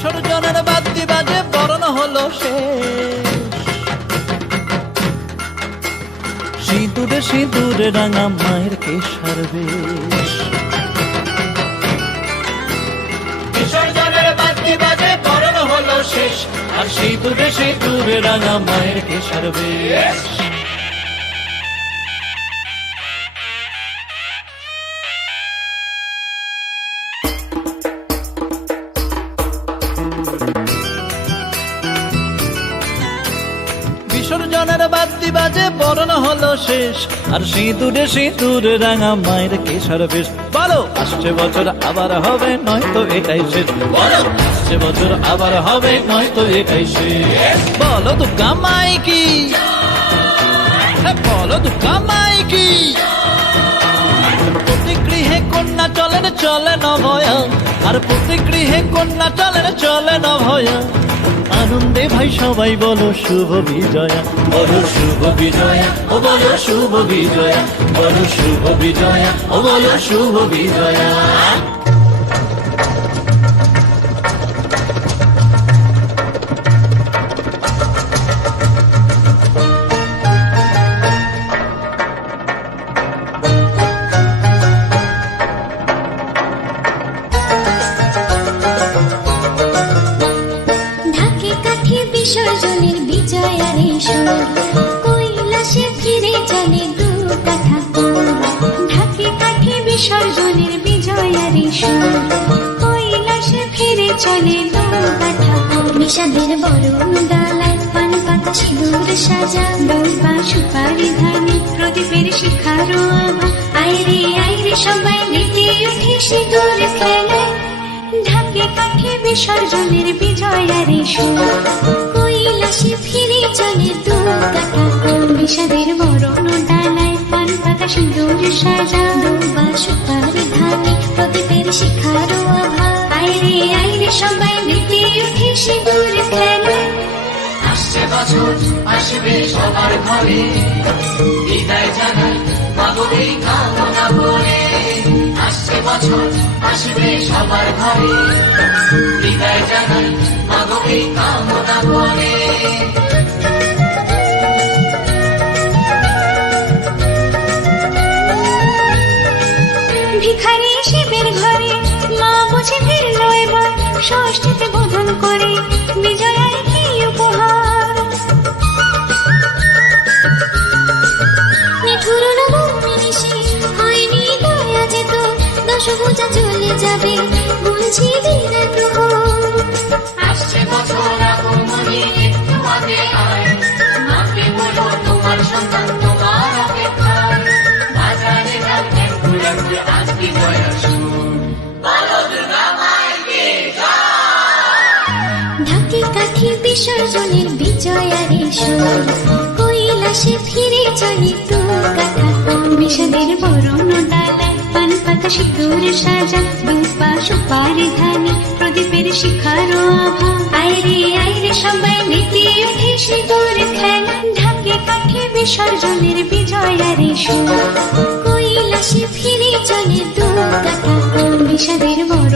বিসর্জনের বাদ্যি বাজে বরণ হলো শেষ। সিঁদুরে সিঁদুরে রাঙা মায়ের কেশার বেশ। বিসর্জনের বাদ্যি বাজে বরণ হলো শেষ, আর সিঁদুরে সিঁদুরে রাঙা মায়ের কেশার বেশ। বিসর্জনের বাদ্যি বাজে বরণ হলো শেষ, আর সিঁদুরে সিঁদুরে রাঙা মায়ের কেশার বেশ। বলো আসছে বছর আবার হবে, নয়তো এটাই শেষ। বলো আসছে বছর আবার হবে, নয়তো এটাই শেষ। বলো দুর্গা মাই কি, বলো দুর্গা মাই কি। প্রতি গৃহে কন্যা চলেন চলে নভয়া, আর প্রতি গৃহে কন্যা চলেন চলে নভয়া। আনন্দে ভাই সবাই বলো শুভ বিজয়া, বলো শুভ বিজয়া, ও বলো শুভ বিজয়া, বলো শুভ বিজয়া, ও বলো শুভ বিজয়া। বিসর্জনের বিজয়ার সুর, কৈলাসে ফিরে চলে দু কাঠা কুল। ঢাকে কাঠে বিসর্জনের বিজয়ার সুর, কৈলাসে ফিরে চলে দু কাঠা কুল। বিষাদের বরণ ডালায় পান পাতা সিঁদুর সাজা, দৌপা সুপারি ধানে প্রদীপের শিখারো আভা। আইরে আইরে সবাই মেতে উঠে সিঁদুর খেলে, ঢাকে কাঠে বিসর্জনের বিজয়ার সুর, কৈলাসে ফিরে চলে দু কাঠা কুল। বিষাদের বরণ ডালায় পান পাতা সিঁদুর সাজা, দৌপা সুপারি ধানে প্রদীপের শিখারো আভা। আইরে আইরে সবাই মেতে উঠে সিঁদুর খেলে। আসছে বছর আসবে সবার ঘরে, বিদায় জানাই মাগো এই কামনা করে। আসছে বছর আসবে সবার ঘরে, বিদায় জানাই মাগো এই কামনা করে। ভিখারি শিবের ঘরে মা বুঝে ফিরল এবার, ষষ্ঠীতে বোধন করে বিজয়ার কি উপহার। নিঠুর নবমিনিশে হয়নি দয়া যেত, দশভুজা চলে যাবে বলছি দিনের প্রহর। আসছে বছর আগমনে একটু আগে আয়, মাকে বলো তোমার সন্তান তোমার অপেক্ষায়। বাজারে যাবে ঘুরে ঘুরে আজ বিজয়ার সুর, বলো দুর্গা মাইকে জয়। ঢাকে কাঠে বিসর্জনের বিজয়ার সুর, কৈলাসে ফিরে চলে দু কাঠা কুল। বিষাদের বরণ ডালায় পান পাতা সিঁদুর সাজা, দৌপা সুপারি ধানে প্রদীপের শিখারো আভা। আইরে আইরে সবাই মেতে উঠে সিঁদুর খেলা, ঢাকে কাঠে বিসর্জনের বিজয়ার সুর, কৈলাসে ফিরে চলে দু কাঠা কুল। বিষাদের বরণ